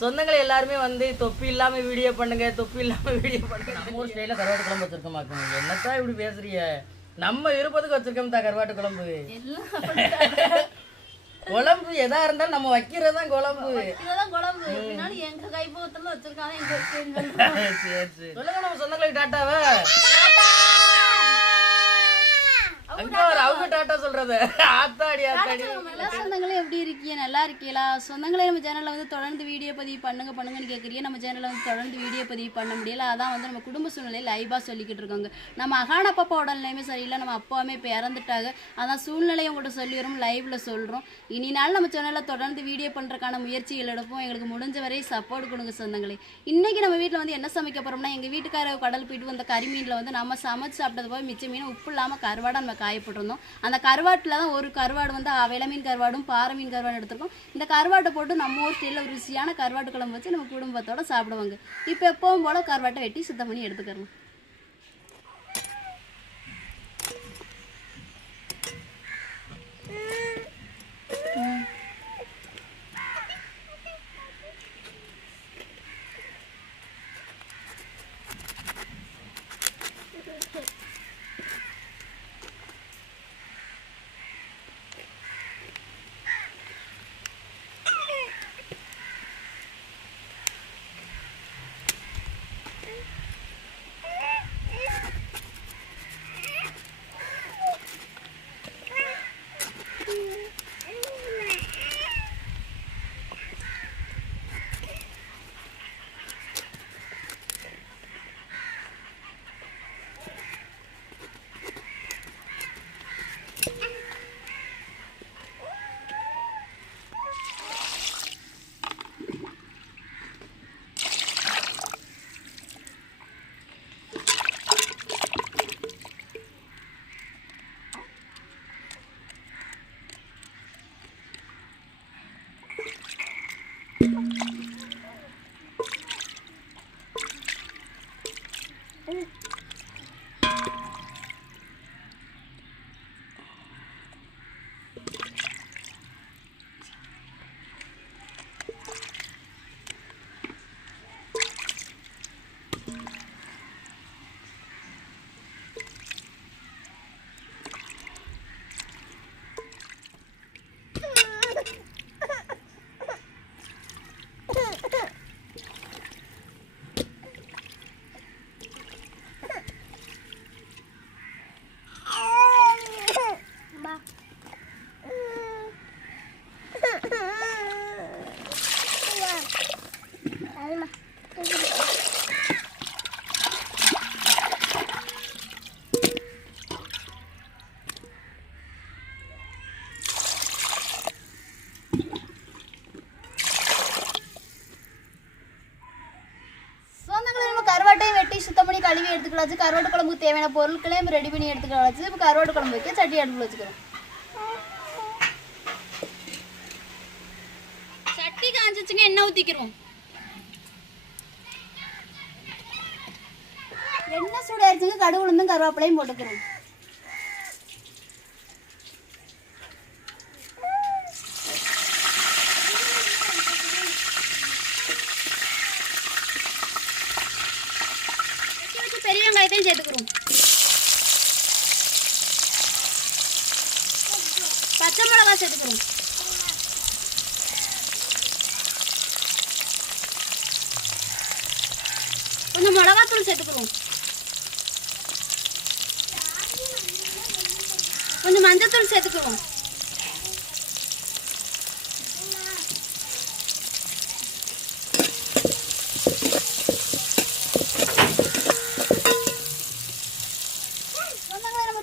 சொந்தங்களை எல்லாருமே வந்து தொப்பி இல்லாம வீடியோ பண்ணுங்க, தொப்பி இல்லாம வீடியோ பண்ணுங்க. நம்ம ஊர் ஸ்டைல கருவாட்டு குழம்பு வச்சிருக்க மாட்டோம். என்னத்தான் இப்படி பேசுறீங்க? நம்ம இருப்பதுக்கு வச்சிருக்கோம் கருவாட்டு குழம்பு. குழம்பு எதா இருந்தாலும் நம்ம வைக்கிறதான் குழம்பு. எங்க கைப்போத்துல வச்சிருக்காங்க. சொல்லுங்க நம்ம சொந்தங்களுக்கு டாட்டாவா. அவங்க டாட்டா சொல்றது ஆத்தாடி ஆத்தாடி. சொந்தங்களே எப்படி இருக்கீங்க? நல்லா இருக்கீங்களா? சொந்தங்களே நம்ம சேனல்ல வந்து தொடர்ந்து வீடியோ பதிவு பண்ணுங்கன்னு கேட்குறீங்க. நம்ம சேனல்ல வந்து தொடர்ந்து வீடியோ பதிவு பண்ண முடியல. அதான் வந்து நம்ம குடும்ப சூழ்நிலை லைவா சொல்லிக்கிட்டு இருக்காங்க. நம்ம அகான அப்பா உடல்நிலையுமே சரியில்லை, நம்ம அப்பாவுமே இப்போ இறந்துட்டாங்க. அதான் சூழ்நிலையை உங்கள்கிட்ட சொல்லிடுறோம், லைவ்ல சொல்றோம். இனினாலும் நம்ம சேனல்ல தொடர்ந்து வீடியோ பண்றதுக்கான முயற்சிகள் எடுப்போம். எங்களுக்கு முடிஞ்ச வரை சப்போர்ட் கொடுங்க சொந்தங்களே. இன்னைக்கு நம்ம வீட்டில் வந்து என்ன சமைக்க போறோம்னா, எங்க வீட்டுக்கார கடல் போயிட்டு வந்த கறிமீனில் வந்து நம்ம சமைச்சு சாப்பிட்டது போய் மிச்ச மீன் உப்பு இல்லாமல் கருவாடை நம்ம காயப்பட்டிருந்தோம். அந்த கருவாட்டில் தான் ஒரு கருவாடு வந்து வெலை மீன் கருவாடும் பாறை மீன் கருவாடு எடுத்துருக்கோம். இந்த கருவாட்டை போட்டு நம்ம ஊர் ஸ்டைலில் ஒரு ருசியான கருவாட்டு குழம்பு வச்சு நம்ம குடும்பத்தோட சாப்பிடுவாங்க. இப்போ எப்பவும் போல கருவாட்டை வெட்டி சுத்தம் பண்ணி எடுத்துக்கிறோம். கருவாட்டையும் வெட்டி சுத்தம் பண்ணி கழுவி எடுத்துக்கலாச்சு. கருவாட்டு குழம்புக்கு தேவையான பொருட்களையும் ரெடி பண்ணி எடுத்துக்கலாச்சு. இப்போ கருவாட்டு குழம்பு வைக்க சட்டி அடுப்பில் வச்சுக்கிறோம். சட்டி காஞ்சிச்சுங்க, எண்ணெய் ஊற்றிக்கிறோம். எண்ணெய் சூடாயிருச்சுங்க, கடுகு உளுந்தும் கருவேப்பிலையும் போட்டுக்கிறோம். பெரிய வெங்காயத்தையும் சேர்த்துக்கிறோம். பச்சை மிளகா சேர்த்துக்கிறோம். கொஞ்சம் மிளகாத்தூள் சேர்த்துக்கிறோம். கொஞ்சம் மஞ்சத்தூள் சேர்த்துக்கிறோம்.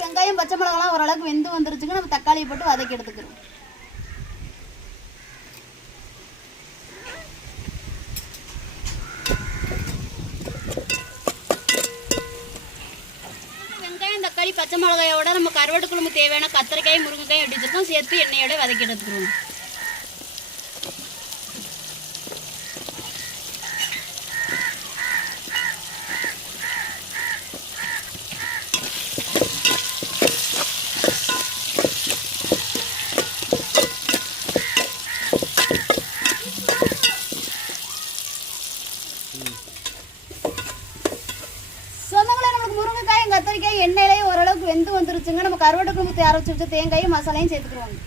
வெங்காயம் பச்சை மிளகாலாம் ஓரளவுக்கு வெந்து வந்துருச்சுங்க. நம்ம தக்காளியை போட்டு வதக்கி எடுத்துக்கிறோம். வெங்காயம் தக்காளி பச்சை மிளகாயோட நம்ம கருவாட்டு குழம்பு தேவையான கத்திரிக்காய் முருங்கைக்காய் வெட்டி வச்சிருக்கோம். சேர்த்து எண்ணெயோட வதக்கி எடுத்துக்கிறோம். எண்ணெயிலேயே ஓரளவுக்கு வெந்து வந்துருச்சுங்க. நம்ம கருவாட்டு குழம்பு அரைச்சி வச்ச தேங்காயும் மசாலையும் சேர்த்துக்குருவாங்க.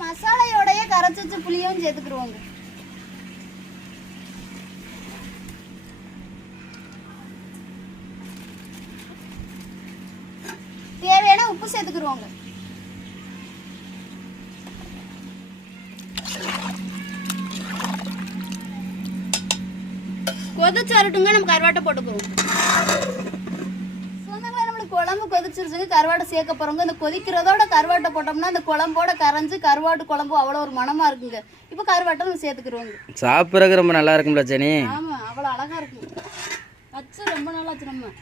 மசாலையோடய கரைச்சி வச்ச புளியும் சேர்த்துக்குருவாங்க. தேவையான உப்பு சேர்த்துக்குருவாங்க. கொதிச்சரட்டுங்க, நம்ம கருவாட்டை போட்டுக்குருவோம். குழம்பு கொதிச்சிருச்சுங்க, கருவாட்டை சேர்க்க போறோங்க. இந்த கொதிக்கிறதோட கருவாட்டை போட்டோம்னா அந்த குழம்போட கரைஞ்சு கருவாட்டு குழம்பு அவ்வளோ ஒரு மனமா இருக்குங்க. இப்போ கருவாட்டை நம்ம சேர்த்துக்குருவோங்க. சாப்பிட்றதுக்கு ரொம்ப நல்லா இருக்கும்ல சனி? ஆமா, அவ்வளோ அழகா இருக்கும். வச்சு ரொம்ப நல்லா ஆச்சு. நம்ம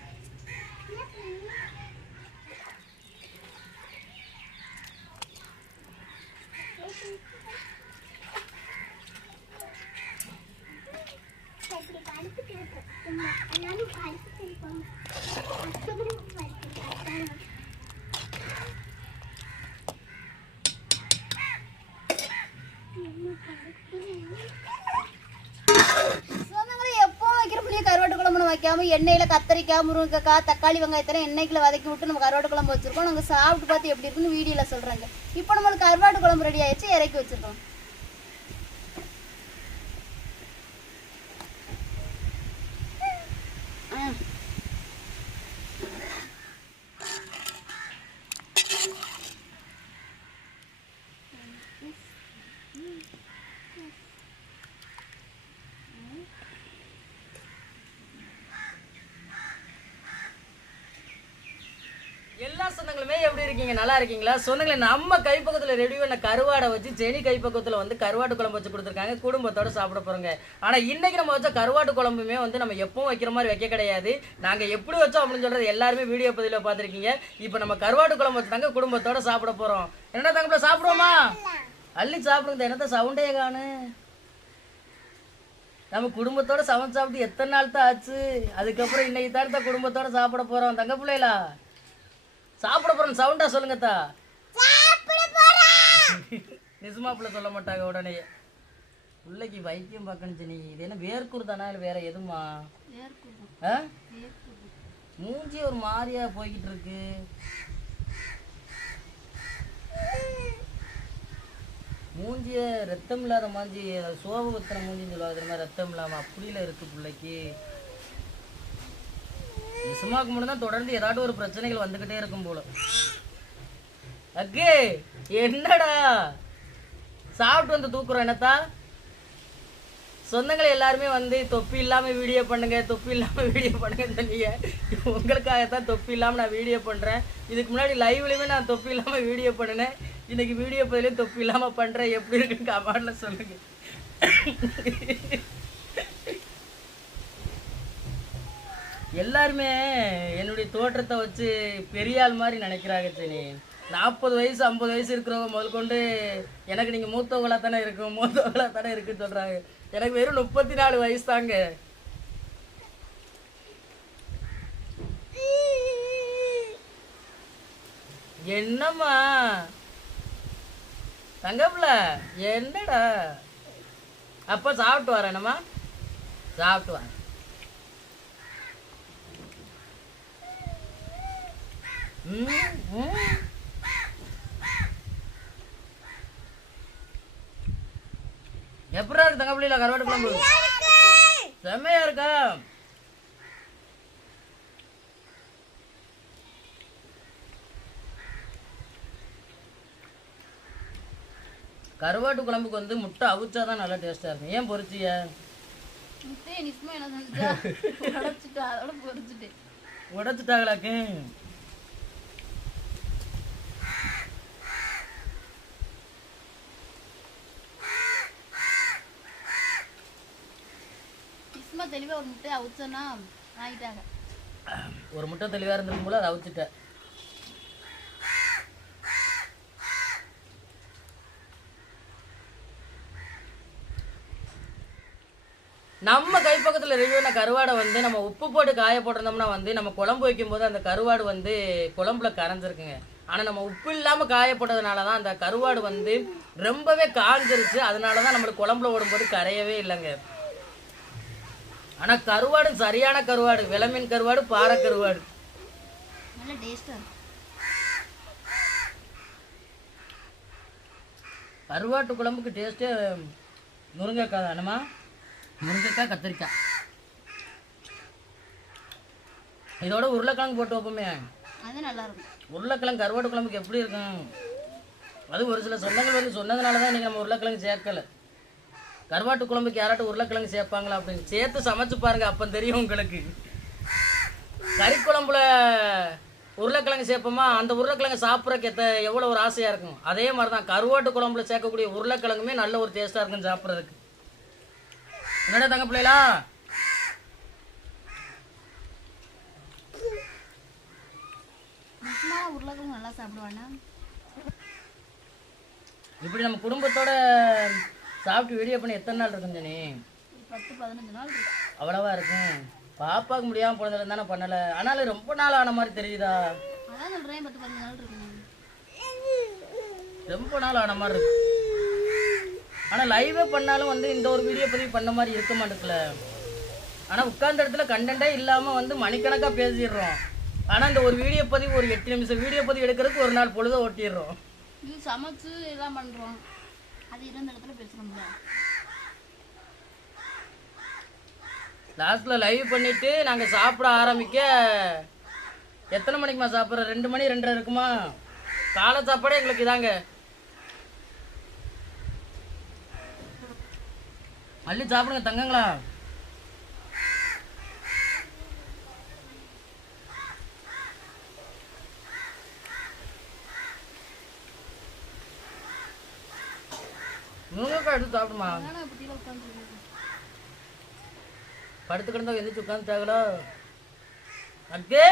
வைக்காம எண்ணெயில கத்தரிக்காய், முருங்கைக்காய், தக்காளி, வெங்காயத்தெல்லாம் எண்ணெய்க்குள்ள வதக்கி விட்டு நம்ம கருவாட்டு குழம்பு வச்சிருக்கோம். நாங்கள் சாப்பிட்டு பார்த்து எப்படி இருக்குன்னு வீடியோல சொல்றாங்க. இப்போ நம்மளுக்கு கருவாட்டு குழம்பு ரெடி ஆயிடுச்சு, இறக்கி வச்சிருக்கோம். எல்லா சொந்தங்களுமே எப்படி இருக்கீங்க? நல்லா இருக்கீங்களா? சொந்தங்களே, நம்ம கைப்பக்கத்தில் ரெடி பண்ண கருவாடை வச்சு செனி கைப்பக்கத்தில் வந்து கருவாட்டு குழம்பு வச்சு கொடுத்துருக்காங்க. குடும்பத்தோட சாப்பிட போகிறோங்க. ஆனால் இன்னைக்கு நம்ம வச்ச கருவாட்டு குழம்புமே வந்து நம்ம எப்பவும் வைக்கிற மாதிரி வைக்க கிடையாது. நாங்கள் எப்படி வச்சோம் அப்படின்னு சொல்கிறது எல்லாருமே வீடியோ பதிவில் பார்த்துருக்கீங்க. இப்போ நம்ம கருவாட்டு குழம்பு வச்சுட்டாங்க, குடும்பத்தோட சாப்பிட போகிறோம். என்ன தங்கப்பில் சாப்பிடுவோமா? அள்ளி சாப்பிடுங்க. என்னத்த சவுண்டே காணு? நம்ம குடும்பத்தோட சமைச்சு சாப்பிட்டு எத்தனை நாள் தான் ஆச்சு? அதுக்கப்புறம் இன்னைக்கு தான் குடும்பத்தோட சாப்பிட போகிறோம். தங்க பிள்ளைகளா சாப்பிட போறோம், சவுண்டா சொல்லுங்கத்தா. நிஜமாப்பிள்ள சொல்ல மாட்டாங்க உடனே. பிள்ளைக்கு வைத்தியம் பார்க்கணும். நீ இது என்ன வேர்க்கூர் தானா இல்லை வேற எதுமா? மூஞ்சி ஒரு மாதிரியா போய்கிட்டு இருக்கு. மூஞ்சிய ரத்தம் இல்லாத மாஞ்சி, சோபத்தின மூஞ்சின்னு சொல்லுவாங்க தெரியுமா? ரத்தம் இல்லாம அப்படியில இருக்கு பிள்ளைக்கு. நிசமாக்கு மட்டும் தான் தொடர்ந்து ஏதாட்டும் ஒரு பிரச்சனைகள் வந்துகிட்டே இருக்கும் போல. அக்கே என்னடா சாப்பிட்டு வந்து தூக்குறோம் என்னத்தா? சொந்தங்களை எல்லாருமே வந்து தொப்பி இல்லாம வீடியோ பண்ணுங்க, தொப்பி இல்லாம வீடியோ பண்ணுங்கன்னு சொன்னீங்க. உங்களுக்காகத்தான் தொப்பி இல்லாம நான் வீடியோ பண்றேன். இதுக்கு முன்னாடி லைவ்லயுமே நான் தொப்பி இல்லாம வீடியோ பண்ணினேன். இன்னைக்கு வீடியோ பதிலையும் தொப்பி இல்லாம பண்றேன். எப்படி இருக்குன்னு கமெண்ட்ல சொல்லுங்க. எல்லாருமே என்னுடைய தோற்றத்தை வச்சு பெரிய ஆள் மாதிரி நினைக்கிறாங்க. சரி, 40 வயசு 50 வயசு இருக்கிறவங்க முதல் கொண்டு எனக்கு நீங்கள் மூத்தவங்களாக தானே இருக்கும், மூத்தவங்களாக தானே இருக்குன்னு சொல்கிறாங்க. எனக்கு வெறும் 34 வயசு தாங்க. என்னம்மா தங்கப்பிள்ள என்னடா? அப்போ சாப்பிட்டு வரேன். என்னம்மா சாப்பிட்டு வரேன். எப்படா இருக்கு தங்கப்பிள்ளையில கருவாட்டு குழம்பு? செம்மையா இருக்கா? கருவாட்டு குழம்புக்கு வந்து முட்டை அவிச்சாதான் நல்லா டேஸ்டா இருக்கும். ஏன் பொரிச்சிய? உடைச்சிட்டாங்களாக்கு? தெளிவா ஒரு முட்டை அவிச்சோன்னா ஆகிட்டாங்க. ஒரு முட்டை தெளிவா இருந்திருக்கும் போல அதை அவிச்சிட்டேன். நம்ம கைப்பக்கத்தில் ரெடியான கருவாடை வந்து நம்ம உப்பு போட்டு காய போட்டிருந்தோம்னா வந்து நம்ம குழம்பு வைக்கும்போது அந்த கருவாடு வந்து குழம்புல கரைஞ்சிருக்குங்க. ஆனால் நம்ம உப்பு இல்லாமல் காய போட்டதுனால தான் அந்த கருவாடு வந்து ரொம்பவே காஞ்சிருச்சு. அதனால தான் நம்மளுக்கு குழம்புல ஓடும்போது கரையவே இல்லைங்க. ஆனால் கருவாடு சரியான கருவாடு, விளமீன் கருவாடு, பாறை கருவாடு. நல்ல டேஸ்டா கருவாட்டு குழம்புக்கு டேஸ்ட்டே முருங்கைக்காய் தானம்மா, முருங்கைக்காய் கத்திரிக்காய் இதோட உருளைக்கிழங்கு போட்டு வைப்போமே, அது நல்லா இருக்கும். உருளைக்கிழங்கு கருவாட்டு குழம்புக்கு எப்படி இருக்கும்? அது ஒரு சில சொந்தங்கள் வந்து சொன்னதுனால தான் இன்றைக்கி நம்ம உருளைக்கிழங்கு சேர்க்கலை. கருவாட்டு குழம்புக்கு யாராட்டும் உருளைக்கிழங்கு சேர்ப்பாங்களா அப்படின்னு சேர்த்து சமைச்சு பாருங்க, அப்போ தெரியும் உங்களுக்கு. கறி குழம்புல உருளைக்கிழங்கு சேர்ப்போமா, அந்த உருளைக்கிழங்கு சாப்பிட்றக்கு எவ்வளோ ஒரு ஆசையாக இருக்கும். அதே மாதிரி தான் கருவாட்டு குழம்புல சேர்க்கக்கூடிய உருளைக்கிழங்குமே நல்ல ஒரு டேஸ்ட்டாக இருக்கும் சாப்பிட்றதுக்கு. என்னடா தங்க பிள்ளைகளா, உருளைக்கிழங்கு நல்லா சாப்பிடுவானா? இப்படி நம்ம குடும்பத்தோட சாப்பிட்டு வீடியோ பண்ணி எத்தனை நாள் இருக்கும் ஜனி? 10-15 நாள் இருக்கு. அவ்வளவா இருக்கும். பாப்பாவுக்கு முடியாமல் போனதுல தானே பண்ணலை. ஆனாலும் ரொம்ப நாள் ஆன மாதிரி தெரியுதா? அதான் சொல்கிறேன், 10-15 நாள் இருக்கு. ரொம்ப நாள் ஆன மாதிரி இருக்கு. ஆனால் லைவே பண்ணாலும் வந்து இந்த ஒரு வீடியோ பதிவு பண்ண மாதிரி இருக்க மாட்டேங்கல. ஆனால் உட்கார்ந்த இடத்துல கண்டென்ட்டே இல்லாமல் வந்து மணிக்கணக்காக பேசிடுறோம். ஆனால் இந்த ஒரு வீடியோ பதிவு, ஒரு 8 நிமிஷம் வீடியோ பதிவு எடுக்கிறதுக்கு ஒரு நாள் பொழுத ஓட்டிடுறோம். இது சமைச்சு எல்லாம் பண்ணுறோம், அது இருந்த இடத்துல பேசுகிறோம்ல. லாஸ்ட்டில் லைவ் பண்ணிவிட்டு நாங்கள் சாப்பிட ஆரம்பிக்க எத்தனை மணிக்குமா சாப்பிட்றோம்? 2 மணி 2:30 இருக்குமா? காலை சாப்பாடே எங்களுக்கு இதாங்க. அள்ளி சாப்பிடுங்க தங்கங்களா. முருங்கைக்காய் எடுத்து சாப்பிடுமா. படுத்து கிடந்தா எந்திரிச்சு உட்காந்துட்டாங்களா? அக்கே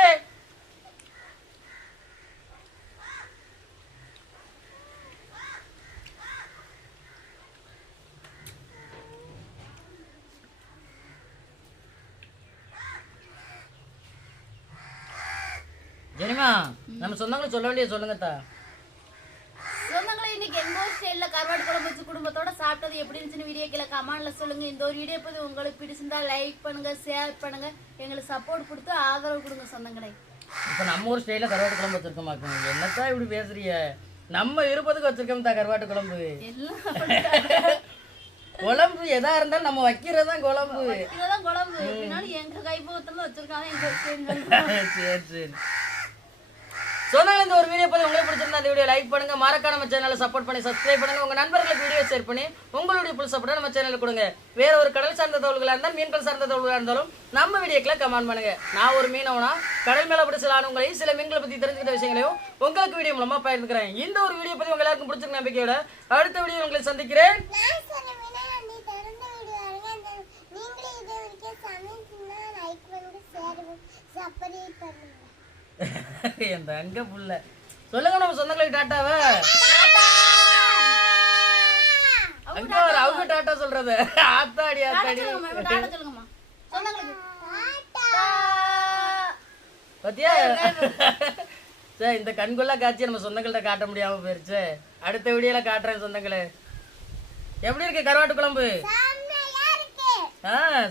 ஜெனிமா, நம்ம சொந்தங்களை சொல்ல வேண்டிய சொல்லுங்கத்தா. சொந்தங்களை இன்னைக்கு எங்க ஊர் ஸ்டைல்ல கருவாடு குழம்பு வச்சு குடும்பத்தோட சாப்பிட்டது எப்படி இருந்துச்சுன்னு வீடியோ கீழே கமெண்ட்ல சொல்லுங்க. இந்த ஒரு வீடியோ பத்தி உங்களுக்கு பிடிச்சிருந்தா லைக் பண்ணுங்க, ஷேர் பண்ணுங்க, எங்களுக்கு சப்போர்ட் கொடுத்து ஆதரவு கொடுங்க சொந்தங்களை. இப்போ நம்ம ஊர் ஸ்டைலில் கருவாட்டு குழம்பு வச்சிருக்க மாட்டோம். என்னத்தான் இப்படி பேசுறிய? நம்ம இருப்பதுக்கு வச்சிருக்கோம் தான் கருவாட்டு குழம்பு. குழம்பு எதா இருந்தாலும் நம்ம வைக்கிறது தான் குழம்பு. இதுதான் குழம்பு. எங்க கைப்போத்துல வச்சிருக்காங்க. சரி சரி. சொன்னாங்க இந்த ஒரு வீடியோ பத்தி உங்களுக்கு பிடிச்சிருந்தா அந்த வீடியோ லைக் பண்ணுங்க, மறக்காம நம்ம சேனலை சப்போர்ட் பண்ணி சப்ஸ்கிரைப் பண்ணுங்க, உங்க நண்பர்களுக்கு வீடியோ ஷேர் பண்ணி உங்களுடைய புல் சப்போர்ட்டை நம்ம சேனலுக்கு கொடுங்க. வேற ஒரு கடல் சார்ந்த தகவல்களா இருந்தாலும் மீன்கள் சார்ந்த தகவல்களா இருந்தாலும் நம்ம வீடியோக்களை கமெண்ட் பண்ணுங்க. நான் ஒரு மீனவனா கடல் மேல அப்படி சில அனுங்களையும் சில மீன்களை பத்தி தெரிஞ்சுக்கிட்ட விஷயங்களையும் உங்களுக்கு வீடியோ மூலமா பகிர்ந்துக்கிறேன். இந்த ஒரு வீடியோ பத்தி உங்க எல்லாருக்கும் பிடிச்சிருக்க நம்பிக்கையோட அடுத்த வீடியோ உங்களை சந்திக்கிறேன். என் தங்க புள்ள சொல்லுங்க நம்ம சொந்தங்களுக்கு டாட்டாவ. அங்க ஒரு அவங்க டாட்டா சொல்றது ஆத்தாடி ஆத்தாடி பத்தியா? சரி, இந்த கண்கொள்ளா காட்சியை நம்ம சொந்தங்கள்ட்ட காட்ட முடியாம போயிருச்சு. அடுத்த வீடியோல காட்டுறேன் சொந்தங்களே. எப்படி இருக்கு கருவாட்டு குழம்பு?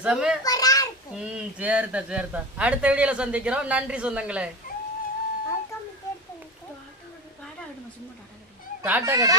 சமையல் சரிதா சரிதா. அடுத்த வீடியோல சந்திக்கிறோம். நன்றி சொந்தங்களே. டாட்டா கட்டி